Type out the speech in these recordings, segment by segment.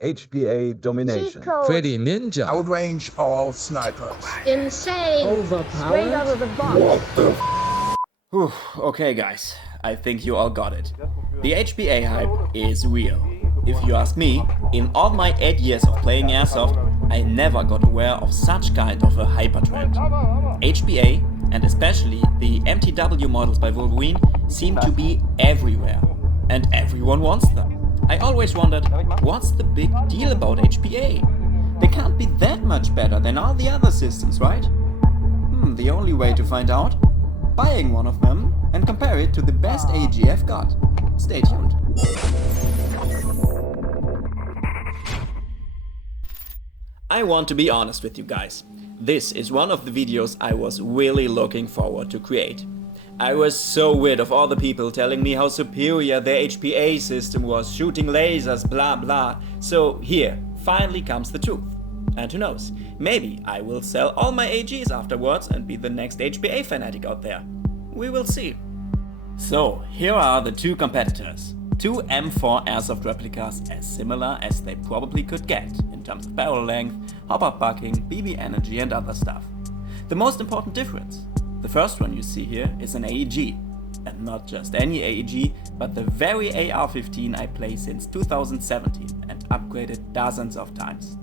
HPA domination. Pretty ninja. Outrange all snipers. Insane. Straight out of the box. Whew, okay guys, I think you all got it. The HPA hype is real. If you ask me, in all my 8 years of playing Airsoft, I never got aware of such kind of a hypertrend. HPA, and especially the MTW models by Wolverine, seem to be everywhere. And everyone wants them. I always wondered, what's the big deal about HPA? They can't be that much better than all the other systems, right? The only way to find out? Buying one of them and compare it to the best AEG I've got. Stay tuned. I want to be honest with you guys. This is one of the videos I was really looking forward to create. I was so rid of all the people telling me how superior their HPA system was, shooting lasers, blah blah. So here, finally comes the truth. And who knows, maybe I will sell all my AEGs afterwards and be the next HPA fanatic out there. We will see. So, here are the two competitors. Two M4 Airsoft replicas as similar as they probably could get in terms of barrel length, hop-up bucking, BB energy and other stuff. The most important difference. The first one you see here is an AEG. And not just any AEG, but the very AR-15 I play since 2017 and upgraded dozens of times.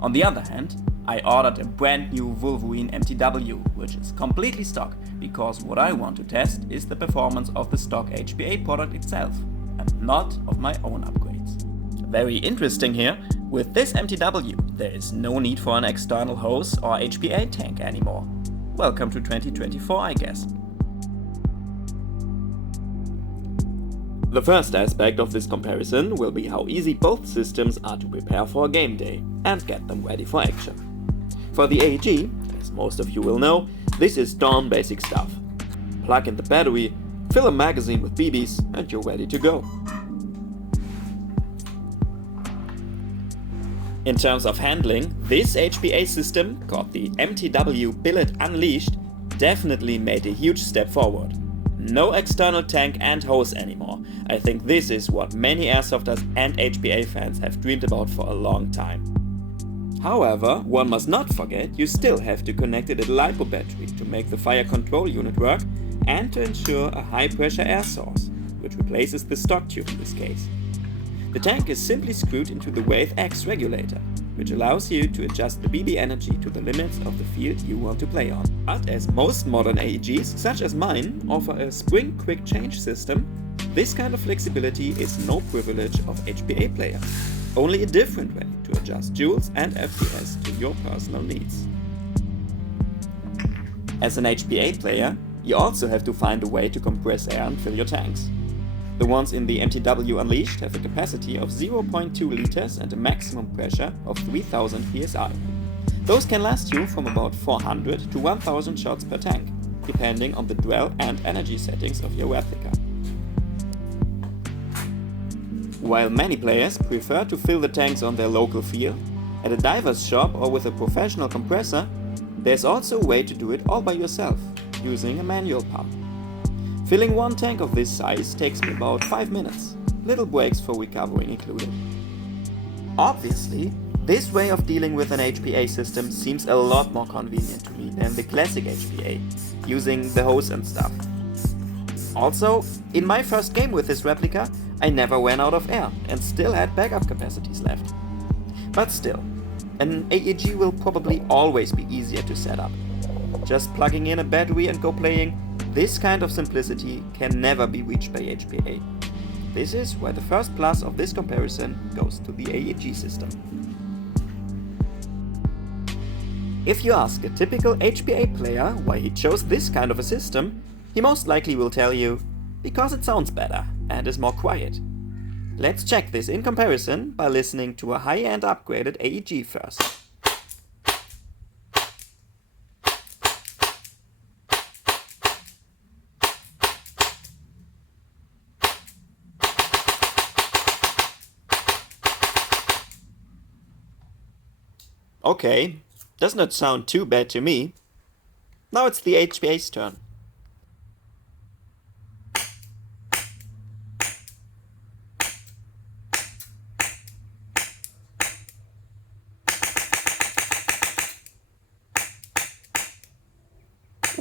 On the other hand, I ordered a brand new Wolverine MTW, which is completely stock, because what I want to test is the performance of the stock HPA product itself, and not of my own upgrades. Very interesting here, with this MTW, there is no need for an external hose or HPA tank anymore. Welcome to 2024, I guess. The first aspect of this comparison will be how easy both systems are to prepare for a game day and get them ready for action. For the AEG, as most of you will know, this is darn basic stuff. Plug in the battery, fill a magazine with BBs, and you're ready to go. In terms of handling, this HPA system, called the MTW Billet Unleashed, definitely made a huge step forward. No external tank and hose anymore. I think this is what many airsofters and HPA fans have dreamed about for a long time. However, one must not forget you still have to connect a little LiPo battery to make the fire control unit work and to ensure a high pressure air source, which replaces the stock tube in this case. The tank is simply screwed into the Wave X regulator, which allows you to adjust the BB energy to the limits of the field you want to play on. But as most modern AEGs, such as mine, offer a spring quick change system, this kind of flexibility is no privilege of HPA players, only a different way to adjust joules and FPS to your personal needs. As an HPA player, you also have to find a way to compress air and fill your tanks. The ones in the MTW Unleashed have a capacity of 0.2 liters and a maximum pressure of 3000 psi. Those can last you from about 400 to 1000 shots per tank, depending on the dwell and energy settings of your replica. While many players prefer to fill the tanks on their local field, at a diver's shop or with a professional compressor, there's also a way to do it all by yourself, using a manual pump. Filling one tank of this size takes me about 5 minutes, little breaks for recovering included. Obviously, this way of dealing with an HPA system seems a lot more convenient to me than the classic HPA, using the hose and stuff. Also, in my first game with this replica, I never ran out of air and still had backup capacities left. But still, an AEG will probably always be easier to set up. Just plugging in a battery and go playing, this kind of simplicity can never be reached by HPA. This is why the first plus of this comparison goes to the AEG system. If you ask a typical HPA player why he chose this kind of a system, he most likely will tell you, because it sounds better and is more quiet. Let's check this in comparison by listening to a high-end upgraded AEG first. Okay, does not sound too bad to me. Now it's the HPA's turn.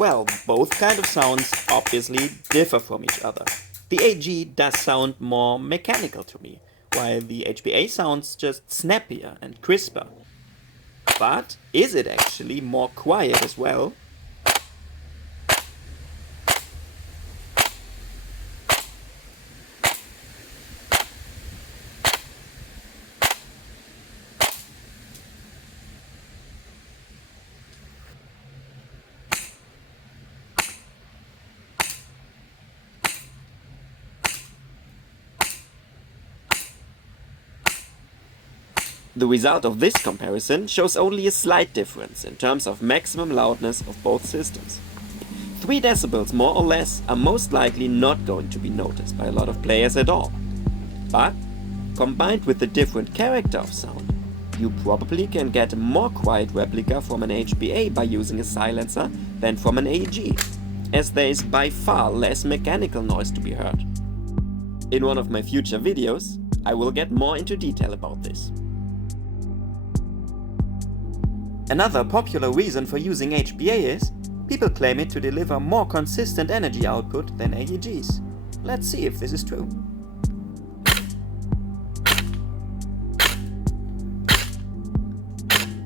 Well, both kind of sounds obviously differ from each other. The AEG does sound more mechanical to me, while the HPA sounds just snappier and crisper. But is it actually more quiet as well? The result of this comparison shows only a slight difference in terms of maximum loudness of both systems. 3 decibels more or less are most likely not going to be noticed by a lot of players at all. But, combined with the different character of sound, you probably can get a more quiet replica from an HPA by using a silencer than from an AEG, as there is by far less mechanical noise to be heard. In one of my future videos, I will get more into detail about this. Another popular reason for using HPA is, people claim it to deliver more consistent energy output than AEGs. Let's see if this is true.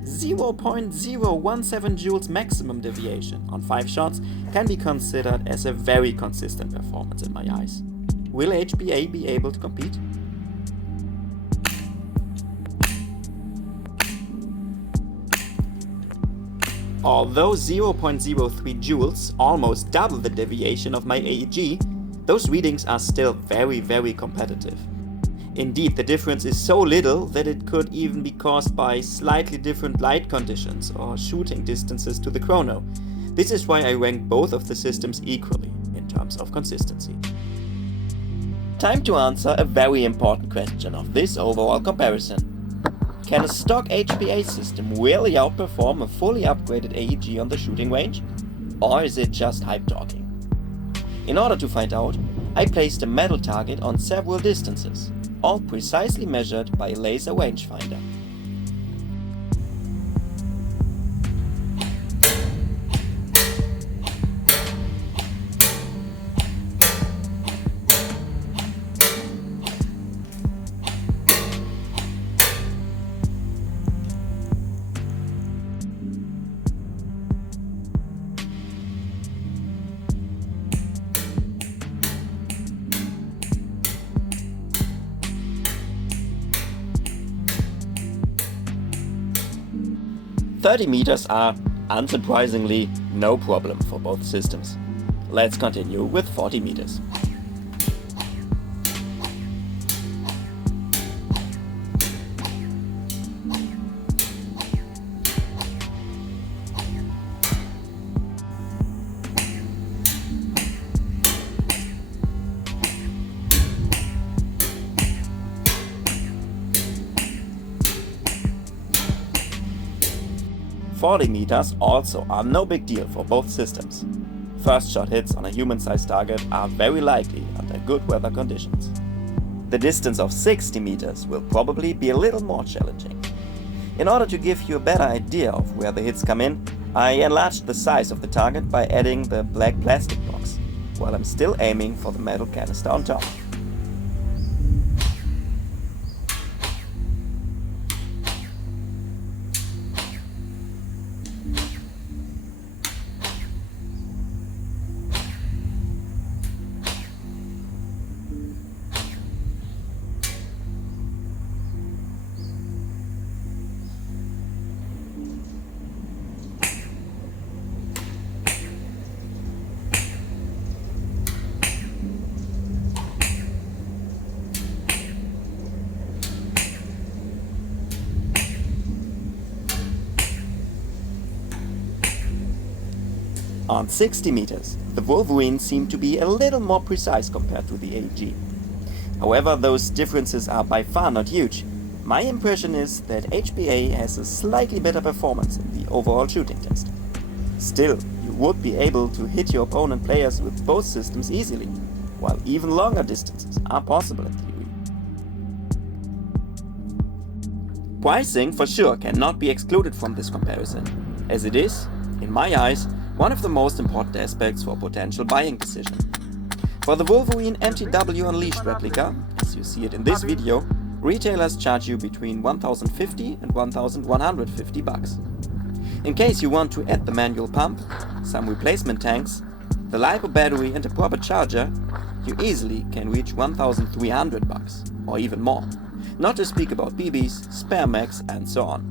.017 joules maximum deviation on 5 shots can be considered as a very consistent performance in my eyes. Will HPA be able to compete? Although 0.03 joules almost double the deviation of my AEG, those readings are still very competitive. Indeed, the difference is so little that it could even be caused by slightly different light conditions or shooting distances to the chrono. This is why I rank both of the systems equally in terms of consistency. Time to answer a very important question of this overall comparison. Can a stock HPA system really outperform a fully upgraded AEG on the shooting range? Or is it just hype talking? In order to find out, I placed a metal target on several distances, all precisely measured by a laser rangefinder. .30 meters are, unsurprisingly, no problem for both systems. Let's continue with 40 meters. .40 meters also are no big deal for both systems. First shot hits on a human-sized target are very likely under good weather conditions. The distance of 60 meters will probably be a little more challenging. In order to give you a better idea of where the hits come in, I enlarged the size of the target by adding the black plastic box, while I'm still aiming for the metal canister on top. On 60 meters, the Wolverine seemed to be a little more precise compared to the AEG. However, those differences are by far not huge. My impression is that HPA has a slightly better performance in the overall shooting test. Still, you would be able to hit your opponent players with both systems easily, while even longer distances are possible in theory. Pricing for sure cannot be excluded from this comparison, as it is, in my eyes, one of the most important aspects for a potential buying decision. For the Wolverine MTW Unleashed replica, as you see it in this video, retailers charge you between $1,050 and $1,150. In case you want to add the manual pump, some replacement tanks, the LiPo battery and a proper charger, you easily can reach $1,300 or even more. Not to speak about BBs, spare mags and so on.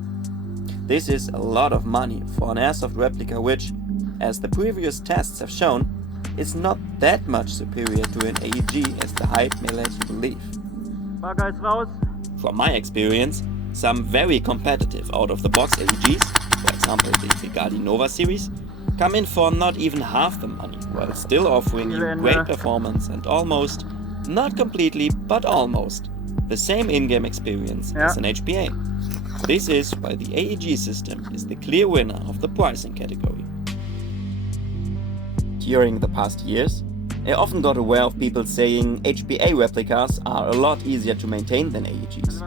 This is a lot of money for an Airsoft replica which, as the previous tests have shown, is not that much superior to an AEG as the hype may let you believe. From my experience, some very competitive out-of-the-box AEGs, for example the Bugatti Nova series, come in for not even half the money, while still offering you great performance and almost, not completely, but almost, the same in-game experience as an HPA. This is why the AEG system is the clear winner of the pricing category. During the past years, I often got aware of people saying HPA replicas are a lot easier to maintain than AEGs.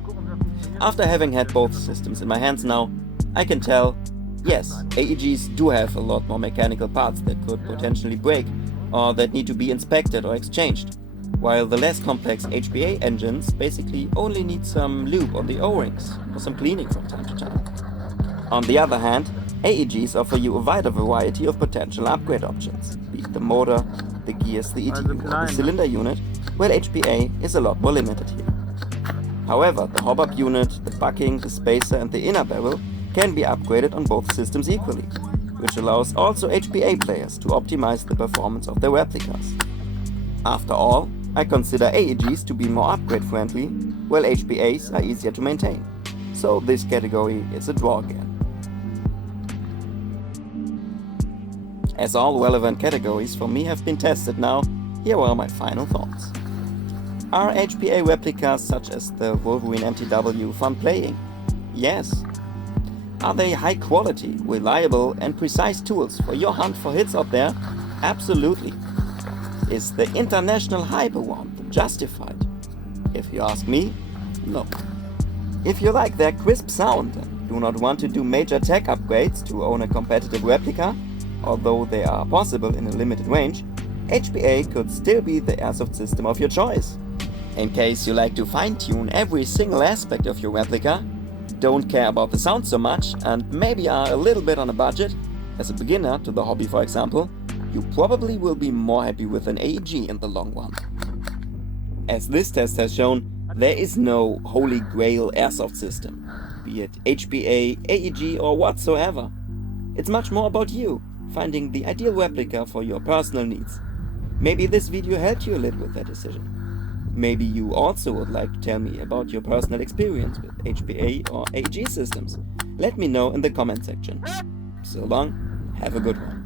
After having had both systems in my hands now, I can tell, yes, AEGs do have a lot more mechanical parts that could potentially break or that need to be inspected or exchanged, while the less complex HPA engines basically only need some lube on the O-rings or some cleaning from time to time. On the other hand, AEGs offer you a wider variety of potential upgrade options, be it the motor, the gears, the ETU, or the cylinder unit, while HPA is a lot more limited here. However, the hop-up unit, the bucking, the spacer and the inner barrel can be upgraded on both systems equally, which allows also HPA players to optimize the performance of their replicas. After all, I consider AEGs to be more upgrade friendly, while HPAs are easier to maintain. So this category is a draw again. As all relevant categories for me have been tested now, here are my final thoughts. Are HPA replicas such as the Wolverine MTW fun playing? Yes. Are they high quality, reliable and precise tools for your hunt for hits out there? Absolutely. Is the international hype around them justified? If you ask me, no. If you like their crisp sound and do not want to do major tech upgrades to own a competitive replica, although they are possible in a limited range, HPA could still be the Airsoft system of your choice. In case you like to fine-tune every single aspect of your replica, don't care about the sound so much, and maybe are a little bit on a budget, as a beginner to the hobby for example, you probably will be more happy with an AEG in the long run. As this test has shown, there is no holy grail Airsoft system, be it HPA, AEG or whatsoever. It's much more about you, finding the ideal replica for your personal needs. Maybe this video helped you a little with that decision. Maybe you also would like to tell me about your personal experience with HPA or AEG systems. Let me know in the comment section. So long, have a good one.